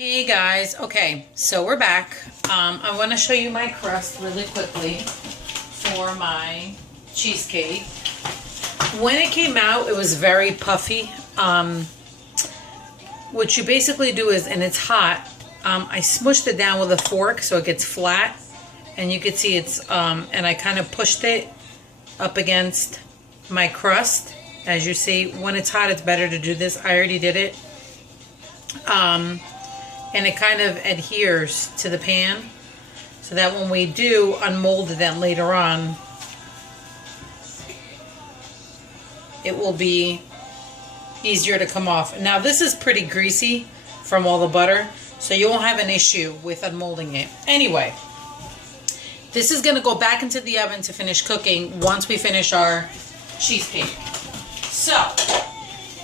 Hey guys, okay, so we're back. I want to show you my crust really quickly for my cheesecake. When it came out, it was very puffy. What you basically do is, and it's hot, I smushed it down with a fork so it gets flat, and you can see it's, and I kind of pushed it up against my crust. As you see, when it's hot, it's better to do this. I already did it. And it kind of adheres to the pan so that when we do unmold it then later on, it will be easier to come off. Now this is pretty greasy from all the butter, so you won't have an issue with unmolding it. Anyway, this is going to go back into the oven to finish cooking once we finish our cheesecake. So,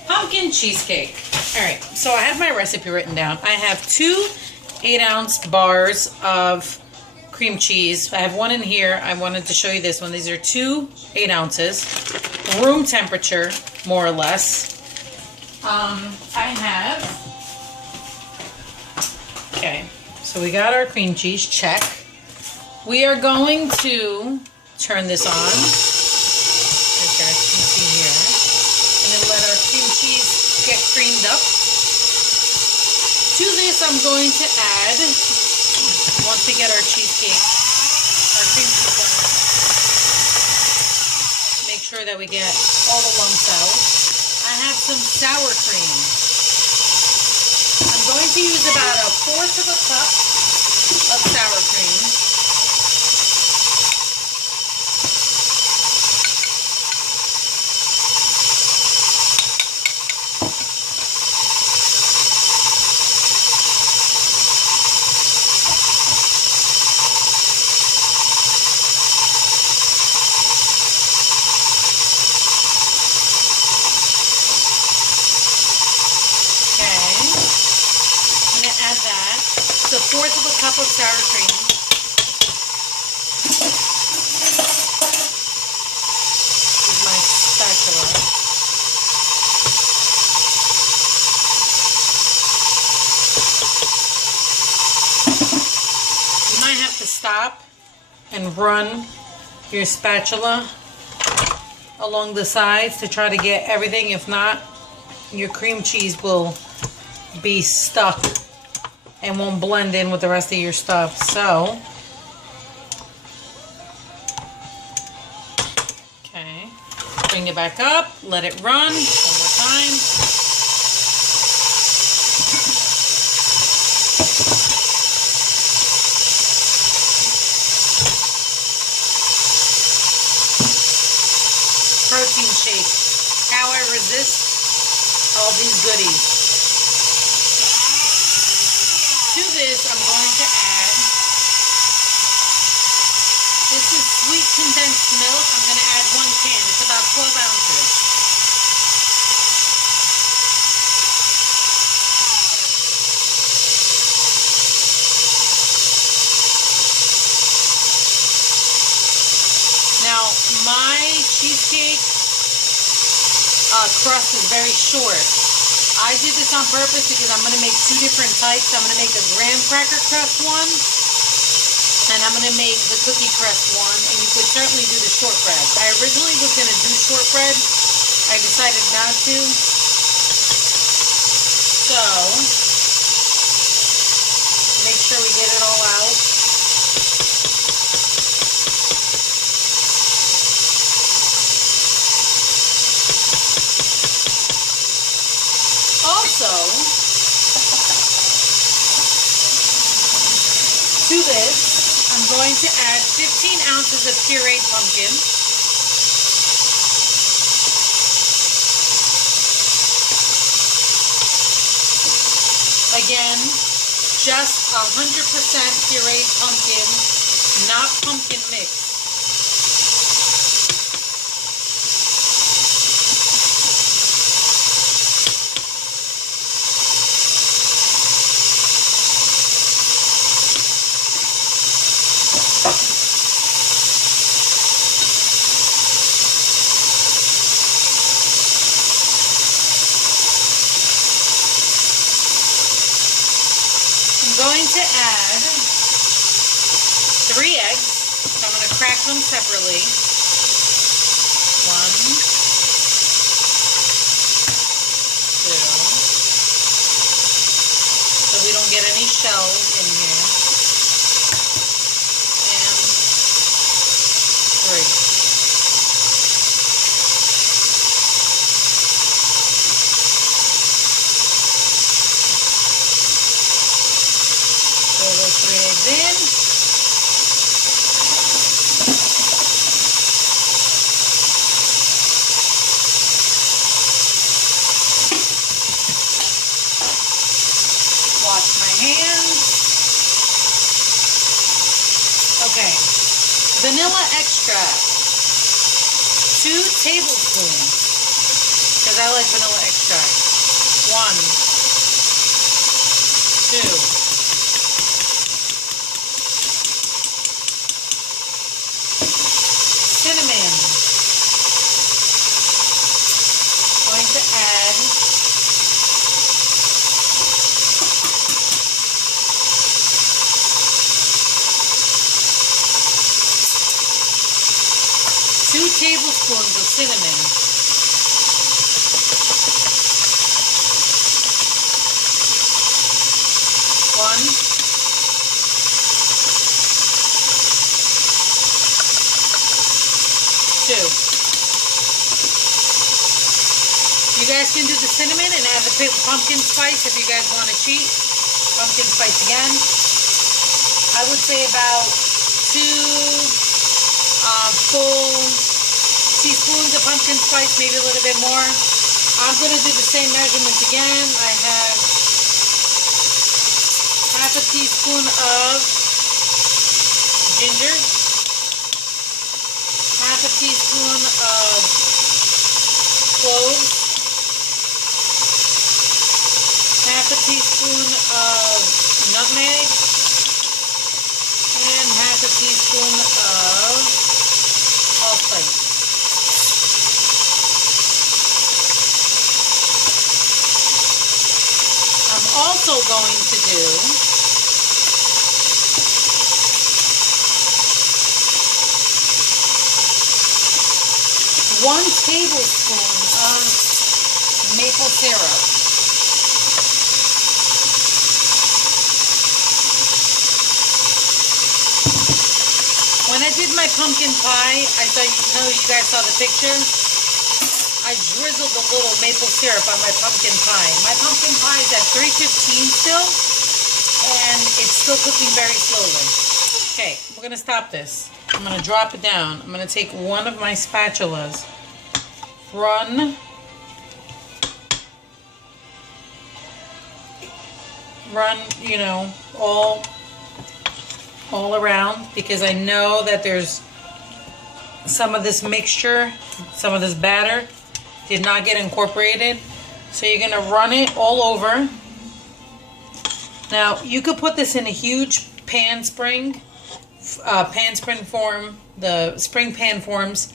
pumpkin cheesecake. Alright, so I have my recipe written down. I have 2 8-ounce bars of cream cheese. I have one in here. I wanted to show you this one. These are 2 8 ounces. Room temperature, more or less. I have... Okay, so we got our cream cheese. Check. We are going to turn this on. As you guys can see here. And then let our cream cheese get creamed up. To this I'm going to add, once we get our cheesecake, our cream cheese on, make sure that we get all the lumps out. I have some sour cream. I'm going to use about 1/4 of a cup of sour cream. Add that. So 1/4 of a cup of sour cream. With my spatula. You might have to stop and run your spatula along the sides to try to get everything. If not, your cream cheese will be stuck and won't blend in with the rest of your stuff. So, okay, bring it back up, let it run one more time. Protein shake. How I resist all these goodies. To this, I'm going to add, this is sweet condensed milk. I'm going to add 1 can. It's about 12 ounces. Now, my cheesecake crust is very short. I did this on purpose because I'm going to make 2 different types. I'm going to make a graham cracker crust one, and I'm going to make the cookie crust one, and you could certainly do the shortbread. I originally was going to do shortbread. I decided not to. So, make sure we get it all out. Also, to this, I'm going to add 15 ounces of pureed pumpkin. Again, just 100% pureed pumpkin, not pumpkin mix. I'm going to add 3 eggs. So I'm going to crack them separately. 1, 2. So we don't get any shells in here. And 3. Throw those 3 eggs in. Wash my hands. Okay. Vanilla extract. 2 tablespoons. Because I like vanilla extract. 1, 2. Cinnamon. Going to add 2 tablespoons of cinnamon. 1, 2. You guys can do the cinnamon and add the pumpkin spice if you guys want to cheat. Pumpkin spice again. I would say about 2 full teaspoons of pumpkin spice, maybe a little bit more. I'm going to do the same measurements again. I have half a teaspoon of ginger, half a teaspoon of cloves, half a teaspoon of nutmeg, and half a teaspoon of allspice. I'm also going to do 1 tablespoon of maple syrup. When I did my pumpkin pie, I thought, you guys saw the picture. I drizzled a little maple syrup on my pumpkin pie. My pumpkin pie is at 315 still, and it's still cooking very slowly. Okay, we're going to stop this. I'm going to drop it down. I'm going to take one of my spatulas, run all around, because I know that there's some of this mixture, some of this batter did not get incorporated. So you're going to run it all over. Now, you could put this in a huge pan spring form, the spring pan forms,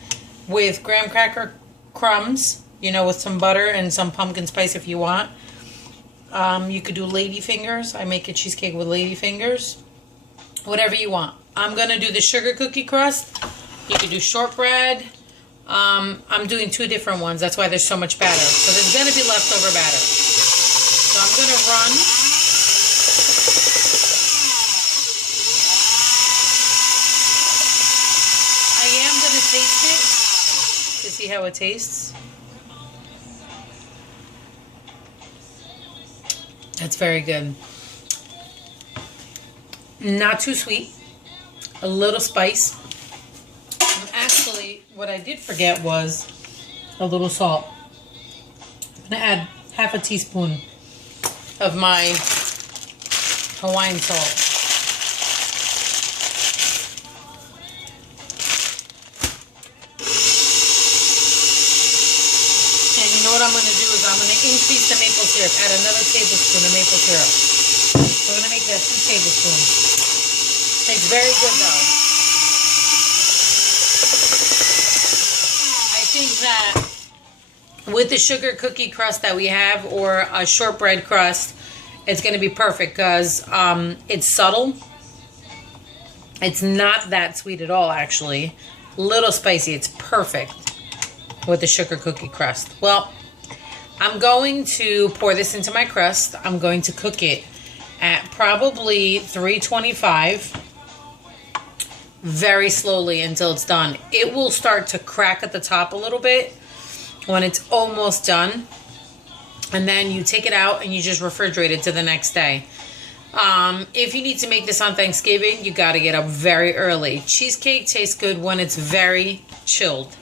with graham cracker crumbs, with some butter and some pumpkin spice if you want. You could do lady fingers. I make a cheesecake with lady fingers. Whatever you want. I'm going to do the sugar cookie crust. You could do shortbread. I'm doing 2 different ones. That's why there's so much batter. So there's going to be leftover batter. So I'm going to run. I am going to taste it to see how it tastes. That's very good. Not too sweet. A little spice. And actually, what I did forget was a little salt. I'm going to add half a teaspoon of my Hawaiian salt. And you know what I'm going to do is I'm going to increase the maple syrup. Add another tablespoon of maple syrup. We're going to make that 2 tablespoons. It's very good though. I think that with the sugar cookie crust that we have, or a shortbread crust, it's going to be perfect because it's subtle. It's not that sweet at all, actually. Little spicy. It's perfect with the sugar cookie crust. Well, I'm going to pour this into my crust. I'm going to cook it at probably 325 very slowly until it's done. It will start to crack at the top a little bit when it's almost done. And then you take it out and you just refrigerate it to the next day. If you need to make this on Thanksgiving, you got to get up very early. Cheesecake tastes good when it's very chilled.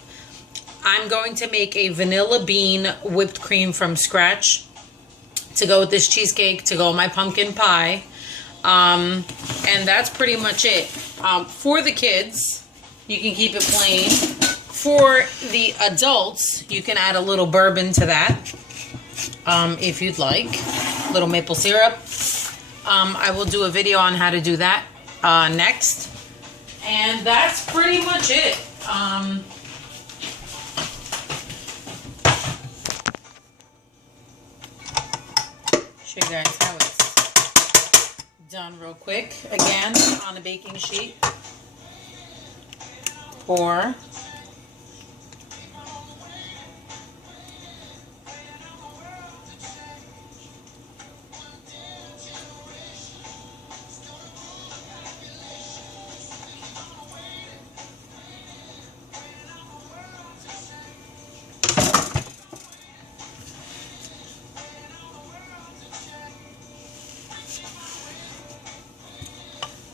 I'm going to make a vanilla bean whipped cream from scratch to go with this cheesecake, to go with my pumpkin pie. And that's pretty much it. For the kids, you can keep it plain. For the adults, you can add a little bourbon to that, if you'd like. A little maple syrup. I will do a video on how to do that next. And that's pretty much it. Show you guys how it's done real quick. Again, on a baking sheet. Or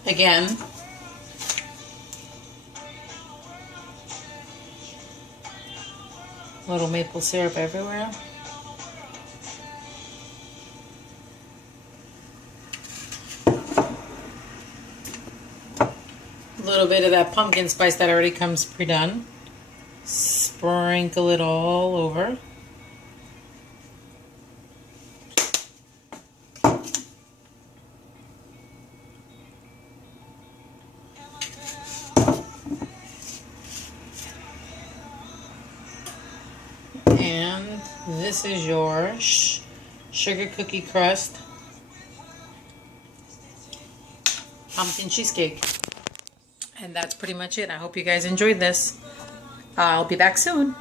again, little maple syrup everywhere. A little bit of that pumpkin spice that already comes pre-done. Sprinkle it all over. And this is your sugar cookie crust pumpkin cheesecake. And that's pretty much it. I hope you guys enjoyed this. I'll be back soon.